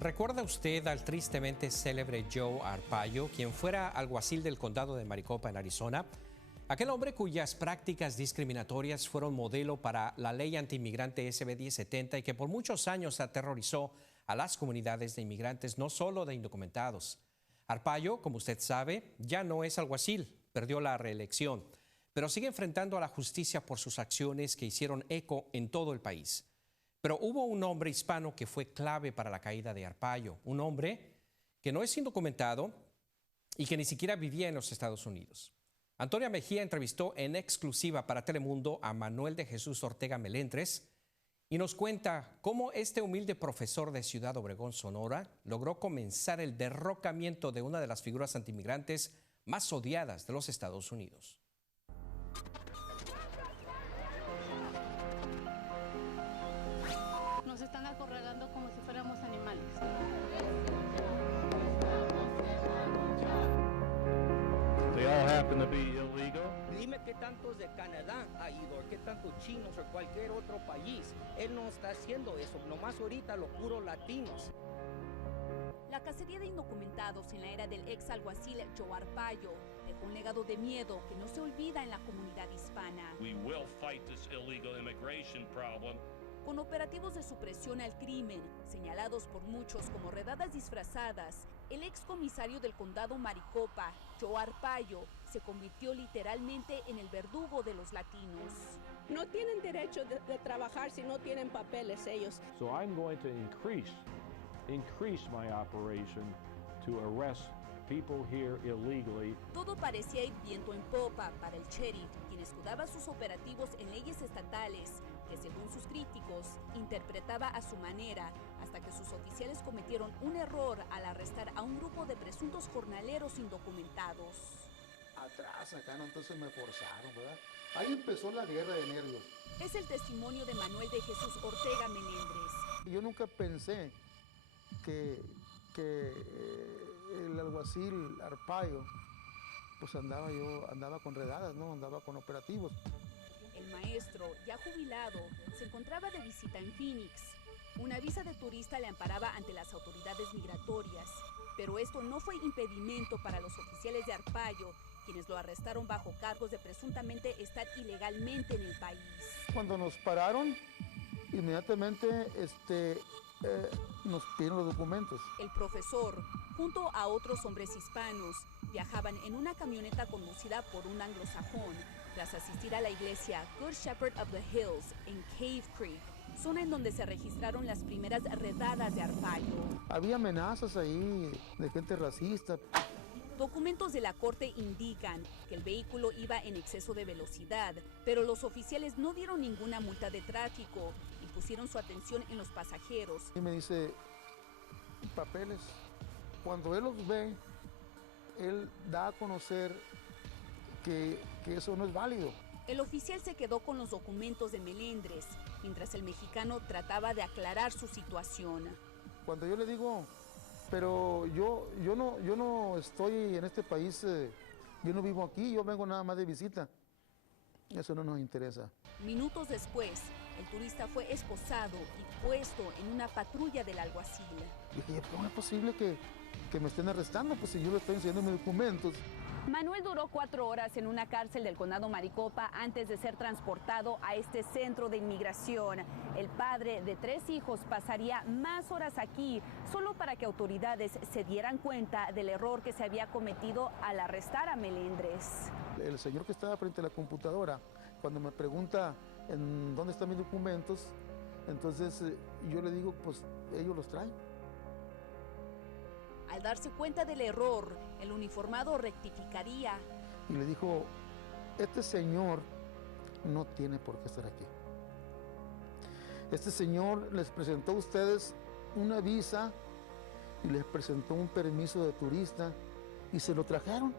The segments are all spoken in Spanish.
¿Recuerda usted al tristemente célebre Joe Arpaio, quien fuera alguacil del condado de Maricopa en Arizona? Aquel hombre cuyas prácticas discriminatorias fueron modelo para la ley antiinmigrante SB 1070 y que por muchos años aterrorizó a las comunidades de inmigrantes, no solo de indocumentados. Arpaio, como usted sabe, ya no es alguacil, perdió la reelección, pero sigue enfrentando a la justicia por sus acciones que hicieron eco en todo el país. Pero hubo un hombre hispano que fue clave para la caída de Arpaio, un hombre que no es indocumentado y que ni siquiera vivía en los Estados Unidos. Antonia Mejía entrevistó en exclusiva para Telemundo a Manuel de Jesús Ortega Melendres y nos cuenta cómo este humilde profesor de Ciudad Obregón, Sonora, logró comenzar el derrocamiento de una de las figuras antiinmigrantes más odiadas de los Estados Unidos. Nos están acorralando como si fuéramos animales. They all happen to be illegal. Dime qué tantos de Canadá ha ido, o qué tantos chinos o cualquier otro país. Él no está haciendo eso, nomás ahorita los puros latinos. La cacería de indocumentados en la era del ex alguacil Joe Arpaio dejó un legado de miedo que no se olvida en la comunidad hispana. We will fight this illegal immigration problem. Con operativos de supresión al crimen, señalados por muchos como redadas disfrazadas, el ex comisario del condado Maricopa, Joe Arpaio, se convirtió literalmente en el verdugo de los latinos. No tienen derecho de trabajar si no tienen papeles ellos. So I'm going to increase my operation to arrest people here illegally. Todo parecía ir viento en popa para el sheriff, quien escudaba sus operativos en leyes estatales, que según sus críticos, interpretaba a su manera, hasta que sus oficiales cometieron un error al arrestar a un grupo de presuntos jornaleros indocumentados. Atrás acá, ¿no? Entonces me forzaron, ¿verdad? Ahí empezó la guerra de nervios. Es el testimonio de Manuel de Jesús Ortega Melendres. Yo nunca pensé que el alguacil Arpaio, pues andaba con redadas, ¿no? Andaba con operativos. El maestro, ya jubilado, se encontraba de visita en Phoenix. Una visa de turista le amparaba ante las autoridades migratorias, pero esto no fue impedimento para los oficiales de Arpaio, quienes lo arrestaron bajo cargos de presuntamente estar ilegalmente en el país. Cuando nos pararon, inmediatamente nos pidieron los documentos. El profesor, junto a otros hombres hispanos, viajaban en una camioneta conducida por un anglosajón tras asistir a la iglesia Good Shepherd of the Hills en Cave Creek, zona en donde se registraron las primeras redadas de Arpaio. Había amenazas ahí de gente racista. Documentos de la corte indican que el vehículo iba en exceso de velocidad, pero los oficiales no dieron ninguna multa de tráfico y pusieron su atención en los pasajeros. Y me dice, papeles. Cuando él los ve, él da a conocer que eso no es válido. El oficial se quedó con los documentos de Melendres, mientras el mexicano trataba de aclarar su situación. Cuando yo le digo, pero yo no estoy en este país, yo no vivo aquí, yo vengo nada más de visita. Eso no nos interesa. Minutos después, el turista fue esposado y puesto en una patrulla del alguacil. Dije, ¿cómo es posible que me estén arrestando? Pues si yo le estoy enseñando mis documentos. Manuel duró 4 horas en una cárcel del condado Maricopa antes de ser transportado a este centro de inmigración. El padre de 3 hijos pasaría más horas aquí solo para que autoridades se dieran cuenta del error que se había cometido al arrestar a Melendres. El señor que estaba frente a la computadora, cuando me pregunta en dónde están mis documentos, entonces yo le digo, pues ellos los traen. Al darse cuenta del error, el uniformado rectificaría. Y le dijo, este señor no tiene por qué estar aquí. Este señor les presentó a ustedes una visa y les presentó un permiso de turista y se lo trajeron.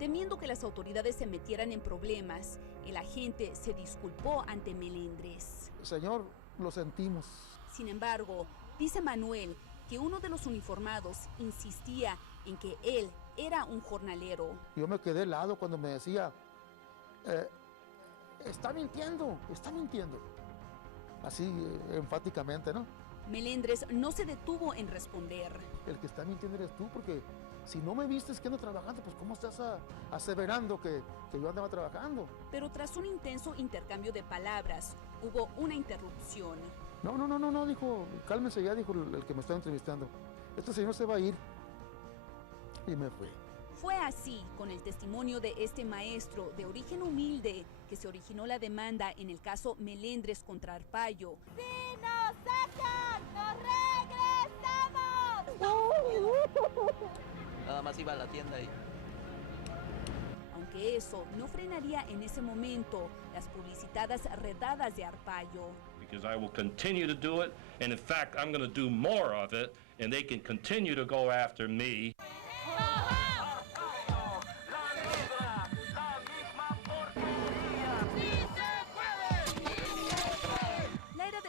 Temiendo que las autoridades se metieran en problemas, el agente se disculpó ante Melendres. Señor, lo sentimos. Sin embargo, dice Manuel que uno de los uniformados insistía en que él era un jornalero. Yo me quedé helado cuando me decía, está mintiendo, está mintiendo. Así enfáticamente, ¿no? Melendres no se detuvo en responder. El que está mintiendo eres tú, porque si no me vistes que ando trabajando, pues ¿cómo estás aseverando que yo andaba trabajando? Pero tras un intenso intercambio de palabras, hubo una interrupción. No, dijo, cálmese ya, dijo el que me estaba entrevistando. Este señor se va a ir. Y me fui. Fue así, con el testimonio de este maestro de origen humilde, que se originó la demanda en el caso Melendres contra Arpaio. ¡Si nos sacan, nos regresamos! Nada más iba a la tienda y... Aunque eso no frenaría en ese momento las publicitadas redadas de Arpaio. Because I will continue to do it, and in fact, I'm going to do more of it, and they can continue to go after me.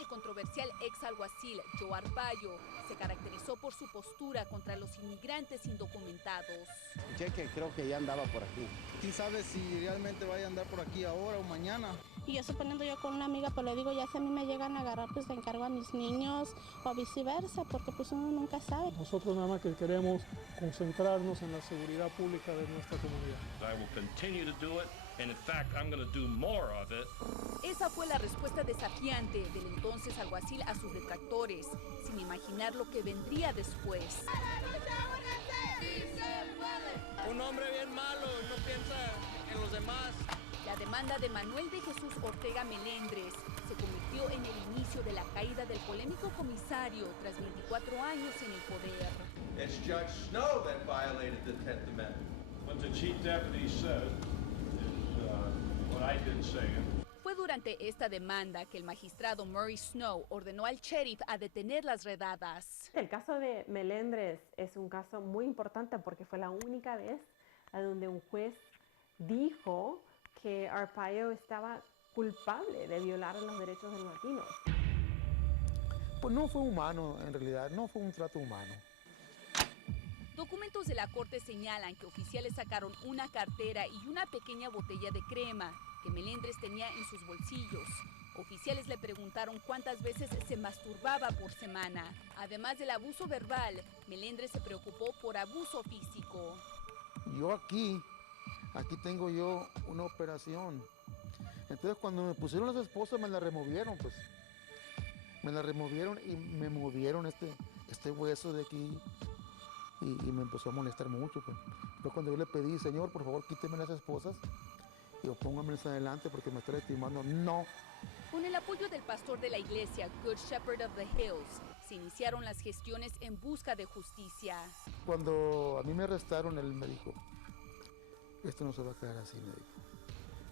Controversial ex alguacil Joe Arpaio se caracterizó por su postura contra los inmigrantes indocumentados. Escuché que creo que ya andaba por aquí. ¿Quién sabe si realmente vaya a andar por aquí ahora o mañana? Y yo suponiendo yo con una amiga, pues le digo, ya si a mí me llegan a agarrar, pues le encargo a mis niños o viceversa, porque pues uno nunca sabe. Nosotros nada más que queremos concentrarnos en la seguridad pública de nuestra comunidad. I will continue to do it, and in fact, I'm going to do more of it. Esa fue la respuesta desafiante del entonces alguacil a sus detractores, sin imaginar lo que vendría después. Un hombre bien malo, no piensa en los demás. La demanda de Manuel de Jesús Ortega Melendres se convirtió en el inicio de la caída del polémico comisario tras 24 años en el poder. It's Judge Snow that violated the 10th Amendment. What the chief deputy said is what I didn't say. Fue durante esta demanda que el magistrado Murray Snow ordenó al sheriff a detener las redadas. El caso de Melendres es un caso muy importante porque fue la única vez a donde un juez dijo que Arpaio estaba culpable de violar los derechos de los latinos. Pues no fue humano, en realidad, no fue un trato humano. Documentos de la corte señalan que oficiales sacaron una cartera y una pequeña botella de crema que Melendres tenía en sus bolsillos. Oficiales le preguntaron cuántas veces se masturbaba por semana. Además del abuso verbal, Melendres se preocupó por abuso físico. Yo aquí tengo yo una operación. Entonces cuando me pusieron las esposas me la removieron, pues. Me la removieron y me movieron este hueso de aquí y me empezó a molestar mucho, pues. Entonces cuando yo le pedí, Señor, por favor, quíteme las esposas y póngamelas adelante porque me está lastimando. No. Con el apoyo del pastor de la iglesia, Good Shepherd of the Hills, se iniciaron las gestiones en busca de justicia. Cuando a mí me arrestaron, él me dijo, esto no se va a quedar así, me dijo.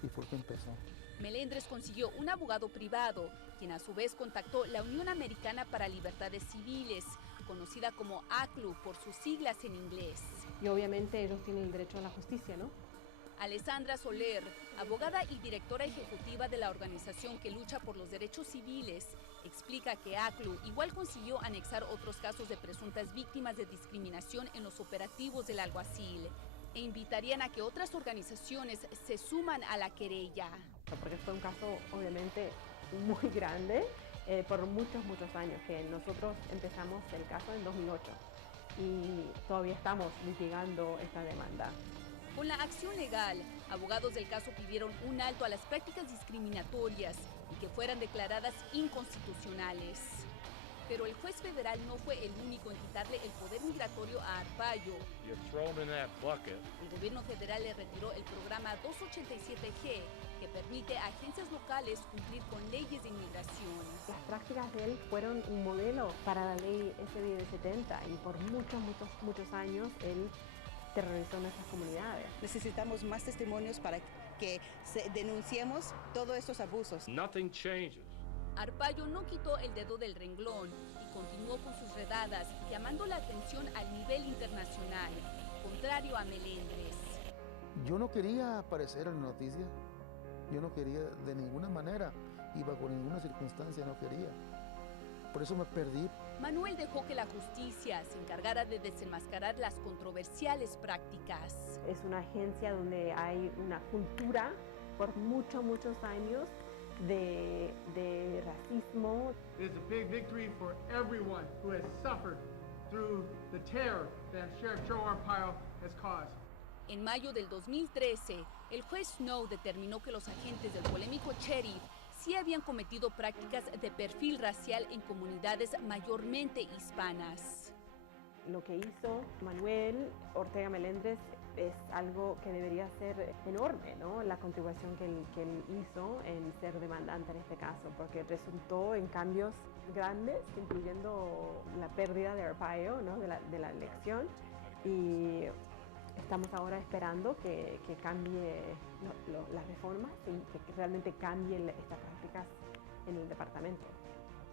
Y fue que empezó. Melendres consiguió un abogado privado, quien a su vez contactó la Unión Americana para Libertades Civiles, conocida como ACLU por sus siglas en inglés. Y obviamente ellos tienen el derecho a la justicia, ¿no? Alessandra Soler, abogada y directora ejecutiva de la organización que lucha por los derechos civiles, explica que ACLU igual consiguió anexar otros casos de presuntas víctimas de discriminación en los operativos del alguacil e invitarían a que otras organizaciones se suman a la querella. Porque fue un caso obviamente muy grande por muchos años, que nosotros empezamos el caso en 2008 y todavía estamos litigando esta demanda. Con la acción legal, abogados del caso pidieron un alto a las prácticas discriminatorias y que fueran declaradas inconstitucionales. Pero el juez federal no fue el único en quitarle el poder migratorio a Arpaio. El gobierno federal le retiró el programa 287G, que permite a agencias locales cumplir con leyes de inmigración. Las prácticas de él fueron un modelo para la ley SB de 70 y por muchos años él terrorizó nuestras comunidades. Necesitamos más testimonios para que denunciemos todos estos abusos. Nothing changes. Arpaio no quitó el dedo del renglón y continuó con sus redadas, llamando la atención al nivel internacional, contrario a Melendres. Yo no quería aparecer en la noticia, yo no quería de ninguna manera y bajo ninguna circunstancia no quería. Por eso me perdí. Manuel dejó que la justicia se encargara de desenmascarar las controversiales prácticas. Es una agencia donde hay una cultura por muchos años de racismo. It is a big victory for everyone who has suffered through the terror that Sheriff Joe Arpaio has caused. En mayo del 2013, el juez Snow determinó que los agentes del polémico sheriff sí habían cometido prácticas de perfil racial en comunidades mayormente hispanas. Lo que hizo Manuel Ortega Melendres es algo que debería ser enorme, ¿no? La contribución que él hizo en ser demandante en este caso, porque resultó en cambios grandes, incluyendo la pérdida de Arpaio, ¿no? de la elección, y estamos ahora esperando que cambie las reformas y que realmente cambien estas prácticas en el departamento.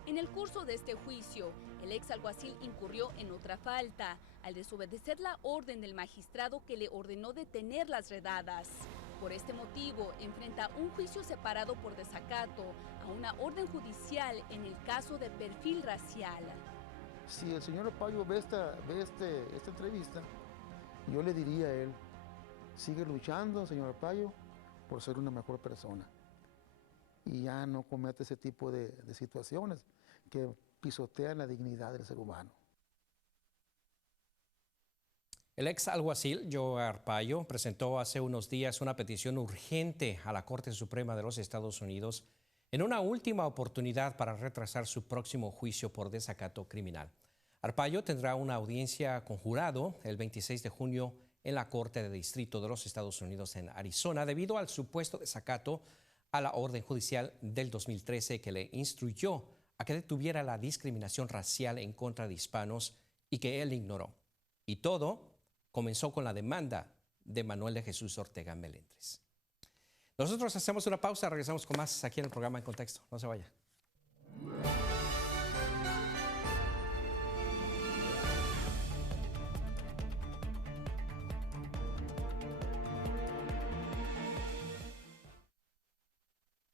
En el curso de este juicio, el ex alguacil incurrió en otra falta al desobedecer la orden del magistrado que le ordenó detener las redadas. Por este motivo, enfrenta un juicio separado por desacato a una orden judicial en el caso de perfil racial. Si el señor Arpaio ve esta entrevista, yo le diría a él, sigue luchando, señor Arpaio, por ser una mejor persona. Y ya no comete ese tipo de situaciones que pisotean la dignidad del ser humano. El ex alguacil Joe Arpaio presentó hace unos días una petición urgente a la Corte Suprema de los Estados Unidos en una última oportunidad para retrasar su próximo juicio por desacato criminal. Arpaio tendrá una audiencia con jurado el 26 de junio en la Corte de Distrito de los Estados Unidos en Arizona debido al supuesto desacato a la orden judicial del 2013 que le instruyó a que detuviera la discriminación racial en contra de hispanos y que él ignoró. Y todo comenzó con la demanda de Manuel de Jesús Ortega Melendres. Nosotros hacemos una pausa, regresamos con más aquí en el programa En Contexto. No se vaya.